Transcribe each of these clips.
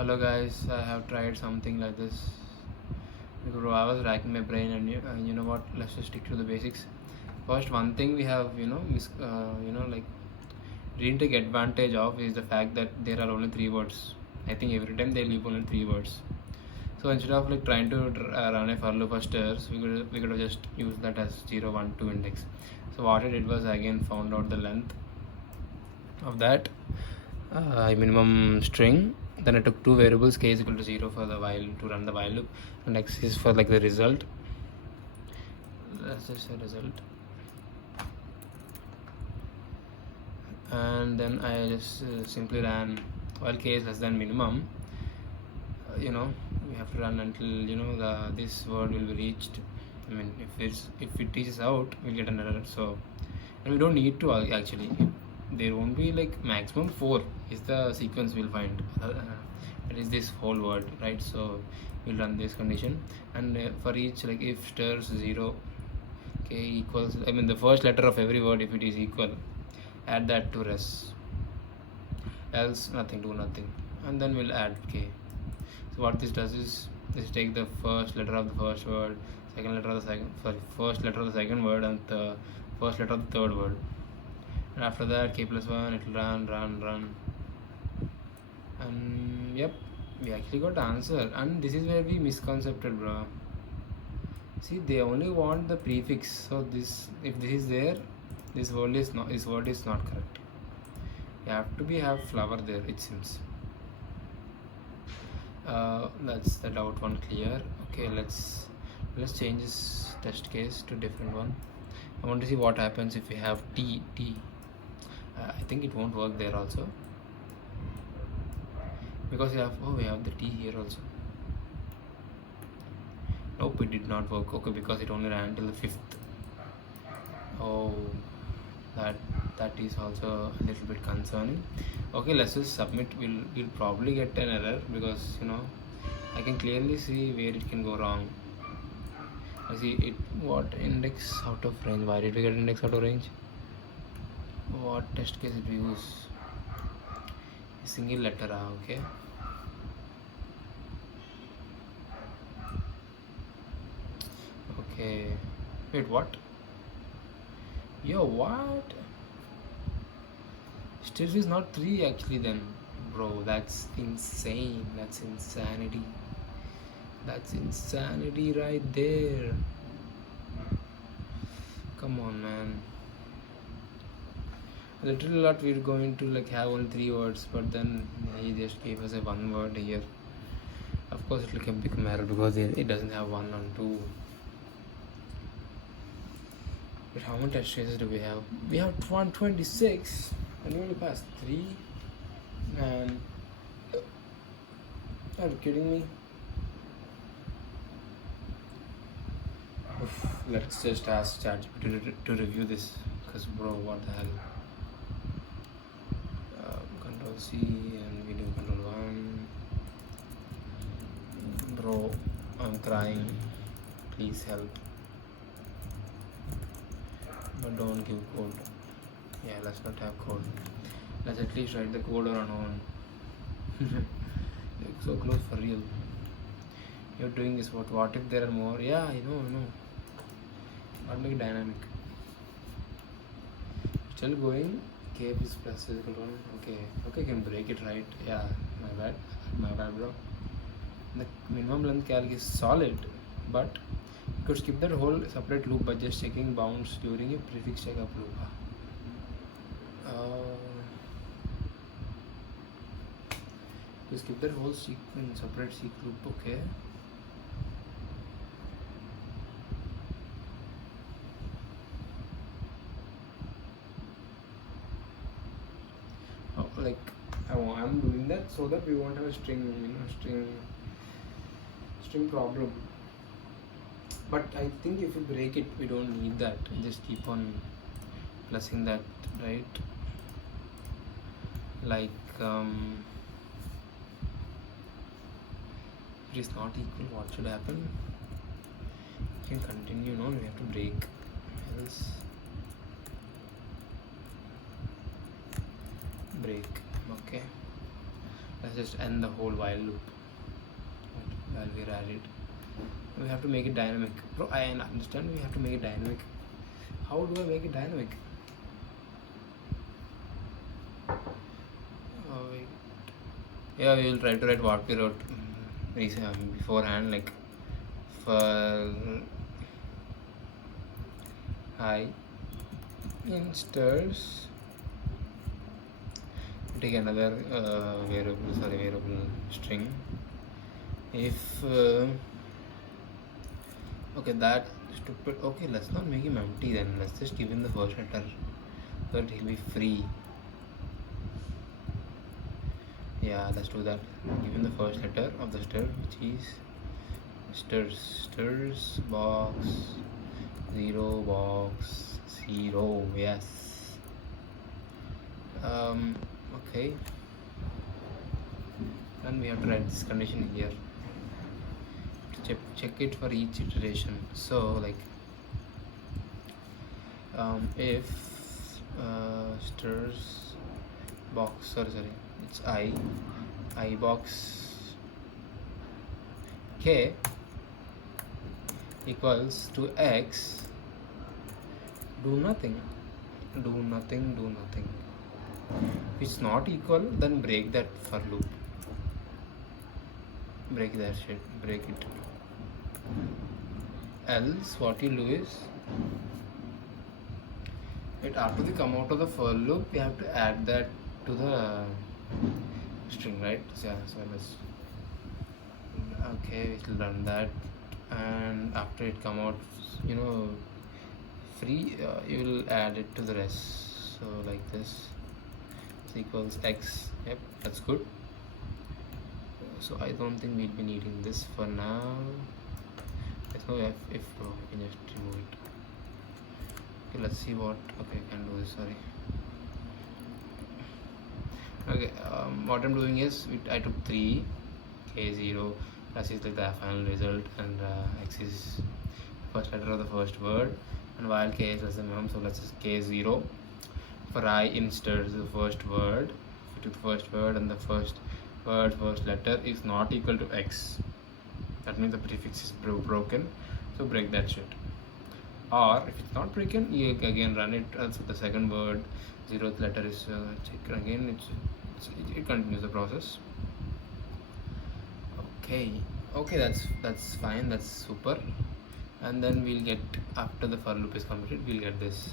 Hello guys, I have tried something like this because I was racking my brain and you know what, let's just stick to the basics. First, one thing we have like didn't take advantage of is the fact that there are only 3 words. I think every time they leave only 3 words. So instead of like trying to run a for loop for stairs, we could have just use that as 0, 1, 2 index. So what I did was again found out the length of that minimum string. Then I took 2 variables, k is equal to 0 for the while to run the while loop, and x is for like the result. That's just a result. And then I just simply ran while k is less than minimum. We have to run until this word will be reached. I mean, if it reaches out, we'll get an error. So, and we don't need to actually. There won't be like maximum 4 is the sequence we'll find. It is this whole word, right? So we'll run this condition, and for each, like if stars 0, k equals, I mean the first letter of every word, if it is equal, add that to res, else nothing, do nothing, and then we'll add k. So what this does is this take the first letter of the first word, second letter of the second, first letter of the second word, and the first letter of the third word. And after that, k plus 1, it will run, and yep, we actually got answer. And this is where we misconcepted, bro. See, they only want the prefix. So this, if this is there, this word is not correct. You have to have flower there, it seems. That's the doubt one clear. Okay, let's change this test case to different one. I want to see what happens if we have t. I think it won't work there also, because we have the t here also. Nope, it did not work. Okay, because it only ran till the 5th. Oh, that is also a little bit concerning. Okay, let's just submit. We'll probably get an error because I can clearly see where it can go wrong. I see it. What index out of range? Why did we get index out of range? What test case did we use? A single letter. Okay. Okay. Wait, what? Yo, what? Still is not 3 actually then. Bro, that's insane. That's insanity. That's insanity right there. Come on, man. Literally lot we're going to like have only 3 words, but then he just gave us a 1 word here. Of course it will become error because it doesn't have 1 and 2. But how many test cases do we have? We have 126 and we only passed 3. And are you kidding me? Oof, let's just ask ChatGPT to review this, because bro, what the hell? Control C and we do Control 1. Bro, I'm crying. Please help. But don't give code. Yeah, let's not have code. Let's at least write the code on our own. You're so close for real. You're doing this. What if there are more? Yeah, I know. Not make it dynamic. Still going. K is plus is equal to 1. Okay, can break it, right? Yeah, my bad, bro. The minimum length calc is solid, but you could skip that whole separate loop by just checking bounds during a prefix checkup loop. You skip that whole separate seek loop, okay. Like I'm doing that so that we won't have a string problem. But I think if you break it, we don't need that. Just keep on plussing that, right? Like it is not equal. What should happen? You can continue. No, we have to break. Else break. Okay. let's just end the whole while loop while we're at it. We have to make it dynamic. Bro, I understand we have to make it dynamic. How do I make it dynamic? Oh, wait. Yeah, we will try to write what we wrote beforehand, like for I insters. Take another variable string. If okay, that stupid. Okay, let's not make him empty then. Let's just give him the first letter so that he'll be free. Yeah, let's do that. Give him the first letter of the stir, which is stirs box 0 box 0. Yes. Okay. And we have to write this condition here to check it for each iteration. So like if stirs box sorry it's I box k equals to x, do nothing. If it's not equal, then break that for loop. Break that shit. Break it. Else, what you do is, after they come out of the for loop, you have to add that to the string, right? Yeah. So let's. Okay, it will run that, and after it come out, free, you will add it to the rest. So like this. Equals x. Yep, that's good. So I don't think we'll be needing this for now. There's no if we can just remove it. Okay, let's see what. Okay, I can do this. Sorry. Okay, what I'm doing is I took 3 k0 plus is like the final result, and x is first letter of the first word, and while k is less than minimum, so let's just k0. For I insters the first word, to the first word, and the first letter is not equal to x. That means the prefix is broken. So break that shit. Or if it's not broken, you again run it. Also the second word, 0th letter is check again. It continues the process. Okay, that's fine. That's super. And then we'll get, after the for loop is completed, we'll get this.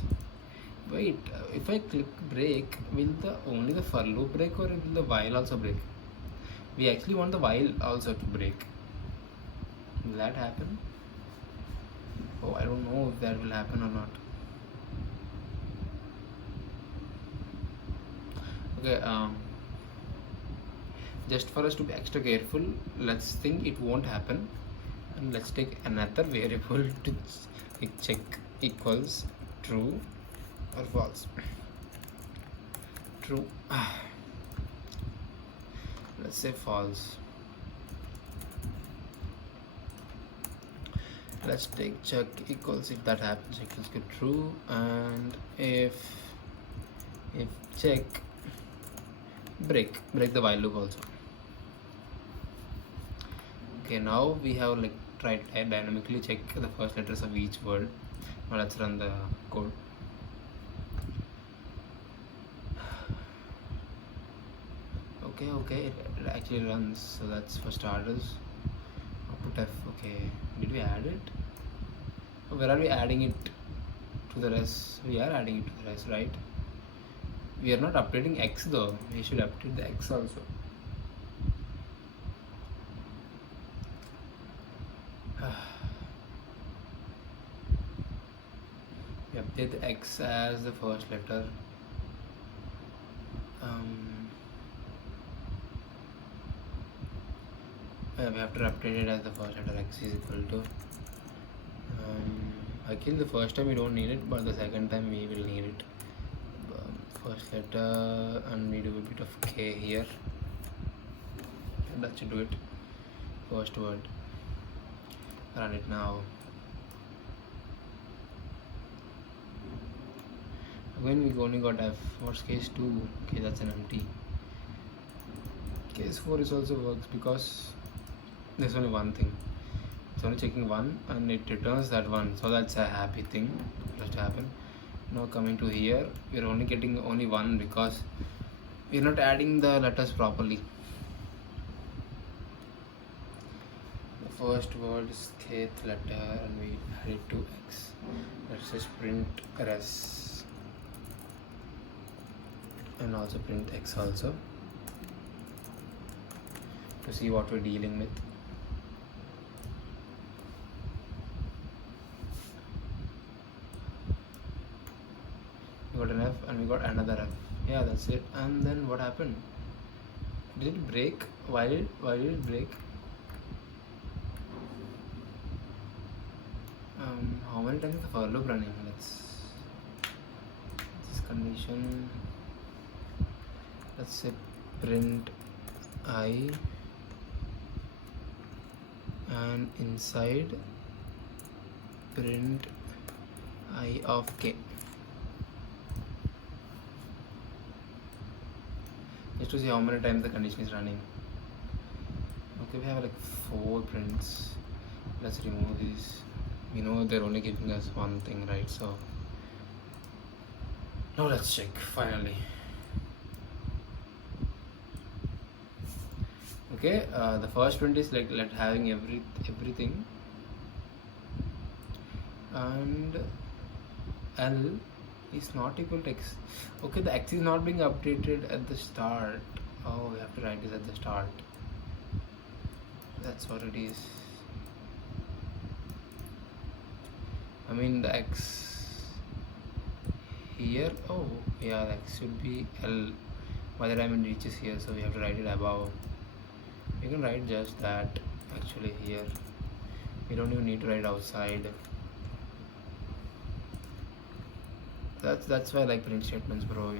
Wait, if I click break, will only the for loop break, or will the while also break? We actually want the while also to break. Will that happen? Oh, I don't know if that will happen or not. Okay, just for us to be extra careful, let's think it won't happen, and let's take another variable to check equals true or false. True. Let's say false. Let's take check equals, if that happens, equals to true, and if check break the while loop also. Okay, now we have like tried to dynamically check the first letters of each word. Now let's run the code. Okay, it actually runs. So that's for starters. Output F. Okay, did we add it? Where are we adding it to the rest? We are adding it to the rest, right? We are not updating x though. We should update the x also. We update the x as the first letter. We have to update it as the first letter. X is equal to actually the first time we don't need it, but the second time we will need it. First letter, and we do a bit of k here, and that should do it. First word. Run it now. When we only got f, what's case 2? Okay, that's an empty. Case 4 is also works because there's only one thing. It's only checking one and it returns that one, so that's a happy thing just happened. Now coming to here, we're only getting only one because we're not adding the letters properly. The first word is kth letter and we add it to x. Let's just print res and also print x also to see what we're dealing with. We got an F and we got another F. Yeah, that's it. And then what happened? Did it break? Why did it break? How many times is the for loop running? This condition. Let's say print I and inside print I of k. Just to see how many times the condition is running. Okay, we have like 4 prints. Let's remove these. We know they're only giving us one thing, right? So now let's check finally. Okay, the first print is like having everything, and L is not equal to x. Okay, the x is not being updated at the start. Oh, we have to write this at the start. That's what it is. I mean the x here. Oh yeah, the x should be L by the time it reaches here, so we have to write it above. You can write just that actually here. You don't even need to write outside. That's why I like print statements, bro.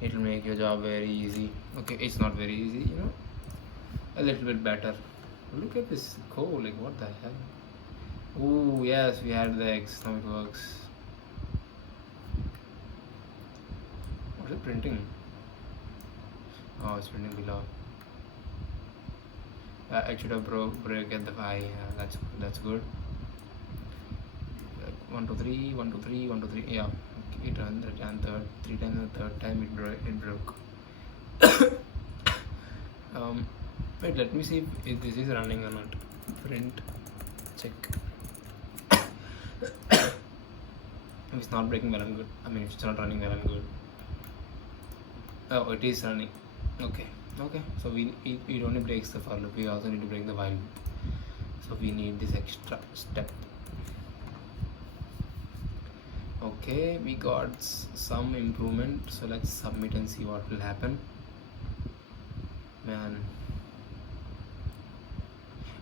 It'll make your job very easy. Okay, it's not very easy, you know, a little bit better. Look at this code, like what the hell? Oh yes, we had the X, now it works. What is it printing? Oh, it's printing below. I should have break at the I. That's good. 1 2 3 1 2 3 1 2 3. Yeah, okay, it ran third 3 times. The third time it broke. Wait, let me see if this is running or not. Print check. If it's not breaking, well and good. I mean, if it's not running, well and good. Oh, it is running. Okay. So it only breaks the for loop. We also need to break the while loop. So we need this extra step. Okay, we got some improvement. So let's submit and see what will happen. Man.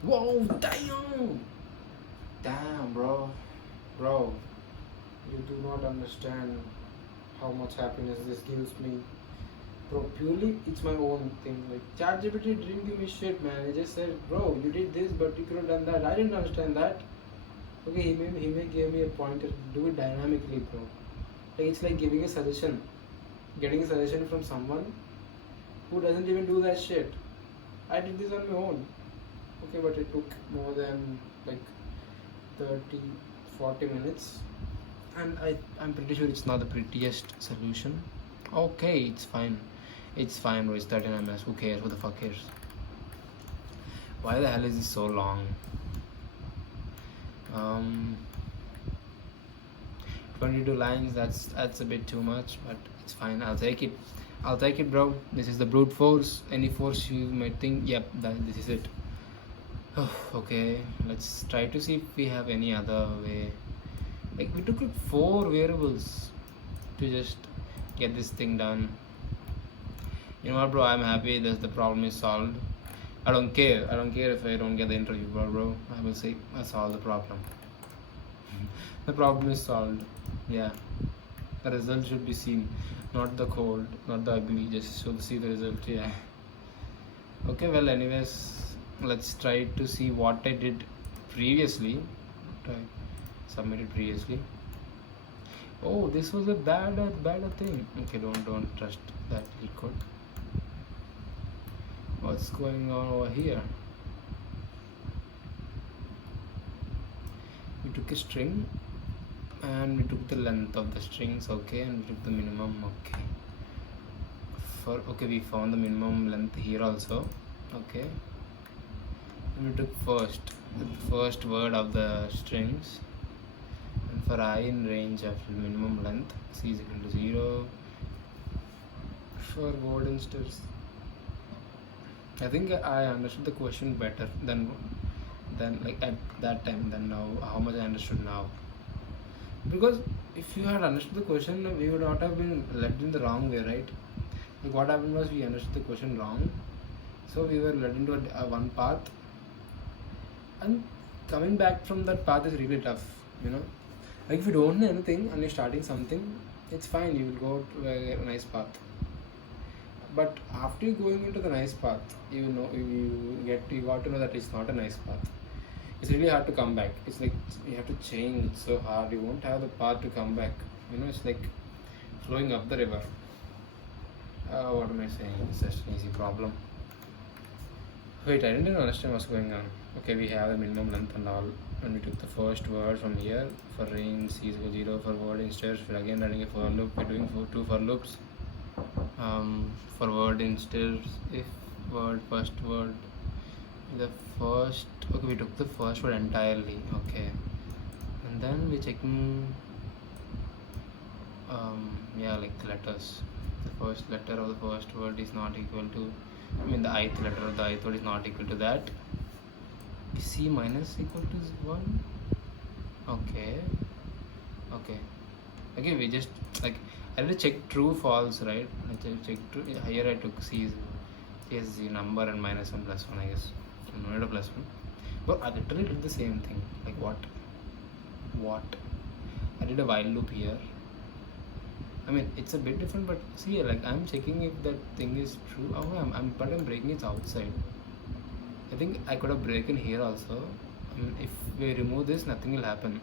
Whoa, damn, bro, you do not understand how much happiness this gives me, bro. Purely it's my own thing. Like ChatGPT didn't give me shit, man. He just said, bro, you did this but you could have done that. I didn't understand that. Okay, he may give me a pointer, do it dynamically, bro. Like it's like giving a suggestion, getting a suggestion from someone who doesn't even do that shit. I did this on my own. Okay, but it took more than like 30-40 minutes, and I'm pretty sure it's not the prettiest solution. Okay, it's fine, bro. It's 13 ms. Who cares? Who the fuck cares? Why the hell is this so long? 22 lines, that's a bit too much, but it's fine. I'll take it, bro. This is the brute force. Any force you might think, yep, this is it. Oh, okay, let's try to see if we have any other way. Like we took like 4 variables to just get this thing done. You know what, bro? I'm happy that the problem is solved. I don't care if I don't get the interview, bro. I will say I solved the problem. The problem is solved. Yeah, the result should be seen, not the code, not the ugly. Just should see the result. Yeah. Okay, well, anyways, let's try to see what I did previously. Submitted previously. Oh, this was a better thing. Okay, don't trust that LeetCode. What's going on over here? We took a string and we took the length of the strings, okay, and we took the minimum, okay. We found the minimum length here also, okay. And we took first word of the strings, and for I in range of minimum length, c is equal to 0. For word instance, I think I understood the question better than like at that time than now, how much I understood now. Because if you had understood the question, we would not have been led in the wrong way, right? Like what happened was we understood the question wrong, so we were led into a one path, and coming back from that path is really tough, you know. Like if you don't know anything and you're starting something, it's fine, you will go to a nice path. But after you going into the nice path, you got to know that it's not a nice path. It's really hard to come back. It's like you have to change so hard. You won't have the path to come back. You know, it's like flowing up the river. What am I saying? It's just an easy problem. Wait, I didn't even understand what's going on. Okay, we have the minimum length and all. And we took the first word from here. For range, c is equal to 0. For word instance, we're again running a for loop. We're doing two for loops. For word instance, if first word, we took the first word entirely, okay, and then we're checking like the letters. The first letter of the first word is not equal to, the ith letter of the ith word is not equal to that. Is c minus equal to 1? Okay, we just like I had to check true false, right? I checked true. Here I took c is the number and minus 1 plus 1, I guess. No need a plus 1. But I literally did the same thing. Like what? I did a while loop here. It's a bit different, but see, like I'm checking if that thing is true. I'm breaking it outside. I think I could have broken here also. If we remove this, nothing will happen.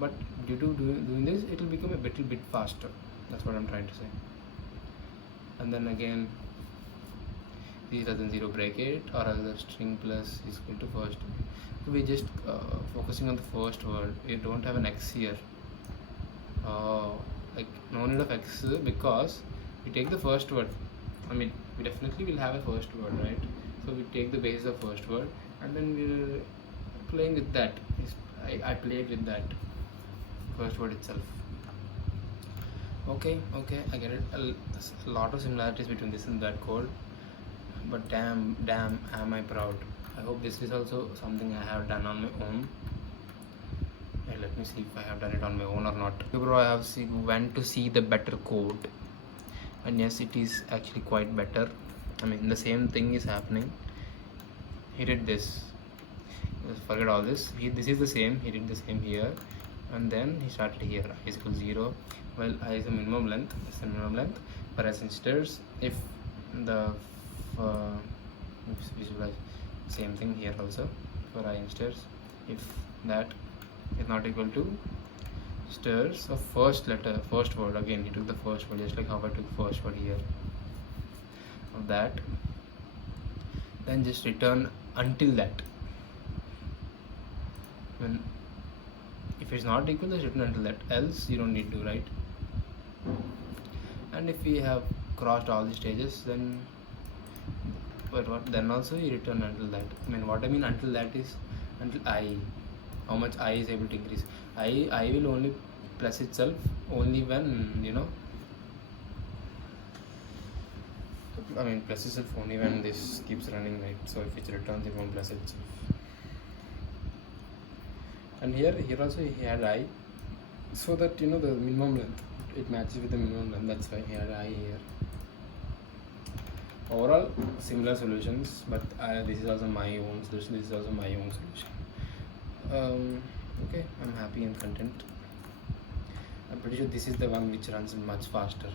But due to doing this, it will become a little bit faster. That's what I'm trying to say. And then again, these are the 0 break it, or other string plus is equal to first. So we just focusing on the first word. We don't have an x here. Like no need of x because we take the first word. We definitely will have a first word, right? So we take the base of first word and then we're playing with that. I played with that first word itself. Okay, I get it. A lot of similarities between this and that code, but damn, am I proud. I hope this is also something I have done on my own. Let me see if I have done it on my own or not. Bro, I have went to see the better code, and yes, it is actually quite better. The same thing is happening. He did this. Forget all this. This is the same. He did the same here, and then he started here. I is equal to 0. Well, I is a minimum length. It's the minimum length. For as instance, if the visualize same thing here also. For I instance, if that is not equal to stars of first word, again he took the first word just like how I took first word here of that, then just return until that. If it's not equal, just return until that, else you don't need to, right? And if we have crossed all the stages, then then also you return until that. What I mean until that is until I, how much I is able to increase. I will only plus itself only when plus itself only when this keeps running, right? So if it returns, it won't plus itself. And here also he had I, so that the minimum length, it matches with the minimum length. That's why he had I here. Overall similar solutions, but this is also my own solution. This is also my own solution. Okay, I'm happy and content. I'm pretty sure this is the one which runs much faster.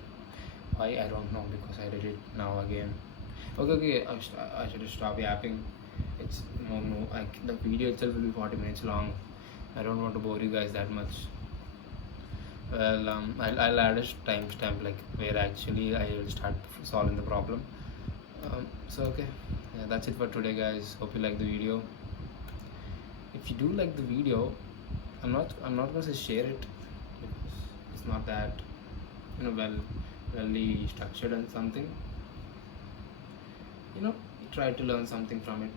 Why, I don't know, because I did it now again. Okay, I should stop yapping. It's no, the video itself will be 40 minutes long. I don't want to bore you guys that much. Well, I'll add a timestamp, like where actually I will start solving the problem. So okay, yeah, that's it for today, guys. Hope you like the video. If you do like the video, I'm not gonna say share it, because it's not that well structured and something. Try to learn something from it.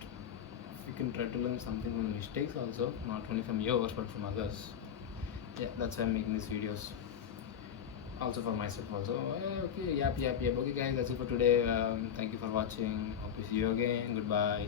You can try to learn something from mistakes also, not only from yours but from others. Yeah, that's why I'm making these videos. Also for myself also. Okay, yep. Okay, guys, that's it for today. Thank you for watching. Hope to see you again. Goodbye.